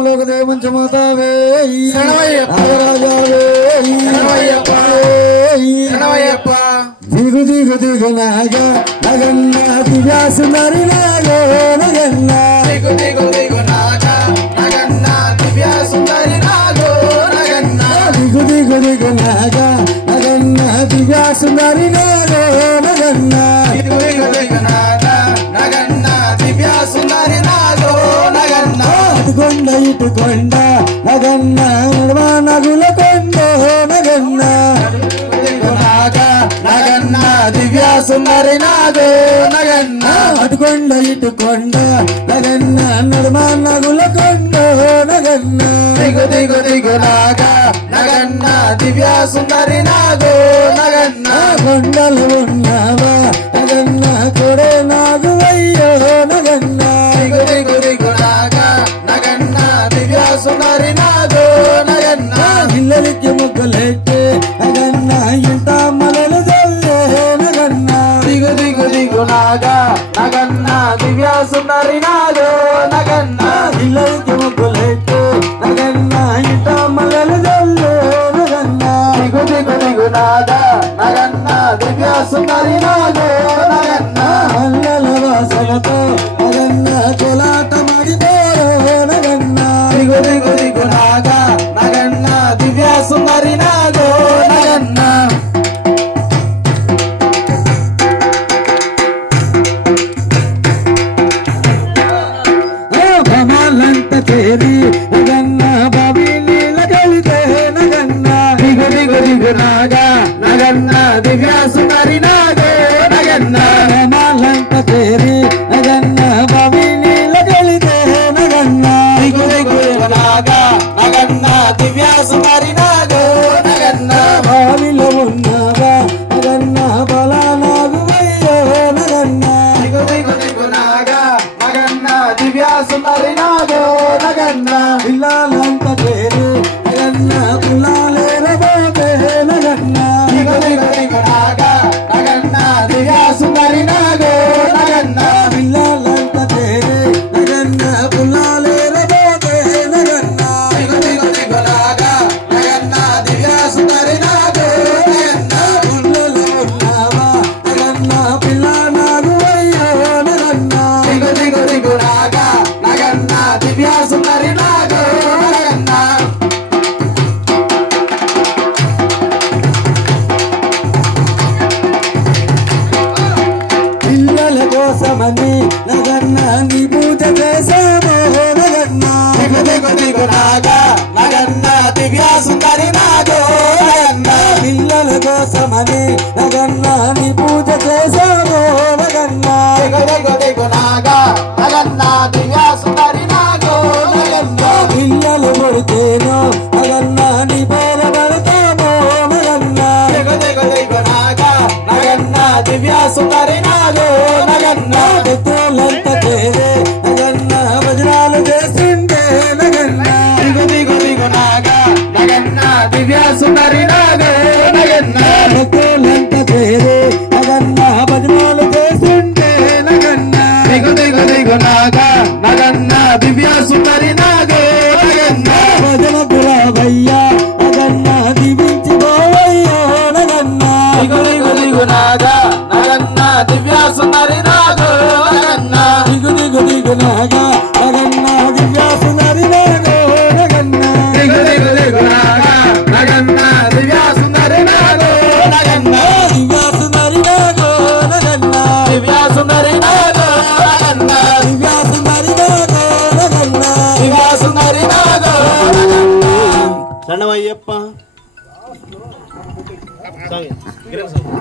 లోక దేవంచ మాతావే దిగు దిగు దిగు నాగా నగన్న దివ్యా సుందరి నాగో నగన్న దిగు దిగు దిగు నాగా నగన్న దివ్యా సుందరి నాగో నగన్న దిగు దిగు దిగు నాగా నగన్న దివ్యా సుందరి నాగో నగన్న దిగు దిగు దిగు నాగా నగన్న దివ్యా సుందరి నాగో నగన్న అటుకొండ ఇటుకొండ నగన్న నగుల కొండ నగన్న నగన్న దివ్యా సుందరి నాగో నగన్న అటుకొండ ఇటుకొండ నగన్న నడుమ నగుల కొండ నగన్న దిగు దిగు దిగు నాగా నగన్న దివ్యా సుందరి నాగో నగన్న కొండలు ఉన్నావా నగన్న కొడే నాగు అయ్యో నగన్న దిగు దిగు దిగు నాగా నగన్న దివ్యా సుందరి నాగో నగన్న ఇల్లరికి ముగ్గులెట్టి నగన్న ఇంత మలలు జల్లే నగన్న దిగు దిగు దిగు నాగా నగన్న దివ్యా సుందరి నాగో నగన్న ఇల్లరికి ముగ్గులెట్టి నగన్న ఇంత మలలు జల్లే నగన్న దిగు దిగు దిగు నాగా నగన్న దివ్యా సుందరి నాగో నగన్న అల్లల వాసనతో నగన్న కోలాట మాడిపోరో నగన్న దిగు దిగు దిగు నాగా నగన్న దివ్యా సుందరి నాగో నగన్న భమాలంత చేరి నగన్న బాబీ నీల కలితే నగన్న దిగు దిగు దిగు నాగా నగన్న దివ్యా సుందరి నాగో నగన్న భమాలంత చేరి నగన్న బాబీ నీల కలితే నగన్న దిగు దిగు నాగా నగన్న దివ్యా సుందరి నాగో నగన్న బావిలో ఉన్నావా నగన్న బలా నాగు అయ్యో నగన్న దిగు దిగు దిగు నాగా నగన్న దివ్యా సుందరి నాగో నగన్న పిల్లాలంత పేరు నగన్న పుల్లాలేర బాబే నగన్న దిగు దిగు దిగు నాగా నగన్న దివ్యా సుందరి నాగో నగన్న పిల్లాలంత పేరు నగన్న పుల్లాలేర బాబే నగన్న దిగు దిగు దిగు నాగా నగన్న దివ్యా సుందరి నాగో నగన్న పుల్లలు ఉన్నావా నగన్న పిల్లా నాగు అయ్యో నగన్న దిగు దిగు దిగు నాగా నగన్న దివ్యా సుందరి నాగో నగన్న పిల్లల కోసమని నగన్న నీ పూజ చేసామో నగన్న దిగు దిగు దిగు నాగా నగన్న దివ్యా సుందరి నాగో నగన్న పిల్లల కోసమని నగన్న నీ పూజ చేసామో నగన్న దిగు దిగు దిగు నాగా నగన్న దివ్యా సుందరి నాగో నగన్న పిల్లలు పుడితేనో నగన్న నీ పేర పడతామో నగన్న దిగు దిగు దిగు నాగా నగన్న దివ్యా సుందరి నాగో నగన్న పెద్దలంత చేరే నగన్న వజ్రాలు చేస్తుంటే నగన్న దిగు దిగు దిగు నాగా నగన్న దివ్యా సుందరి నాగో నగన్న పెద్దలంత చేరే నగన్న వజ్రాలు చేస్తుంటే నగన్న దిగు దిగు దిగు నాగా నగన్న దివ్యా సుందరి నాగో నగన్న భజన పురావయ్యా నగన్న దీవించి పోవయ్యో నగన్న దిగు దిగు దిగు నాగా నగన్న దివ్యా సుందరి నాగో నగన్న దిగు దిగు దిగు నాగా నగన్న దివ్యా సుందరి నాగో నగన్న దిగు దిగు దిగు నాగా నగన్న దివ్యా సుందరి నాగో నగన్న దివ్యా సుందరి నాగో నగన్న దివ్యా సుందరి నాగో నగన్న దివ్యా సుందరి నాగో నగన్న దివ్యా సుందరి నాగో నగన్న శరణమయ్యప్ప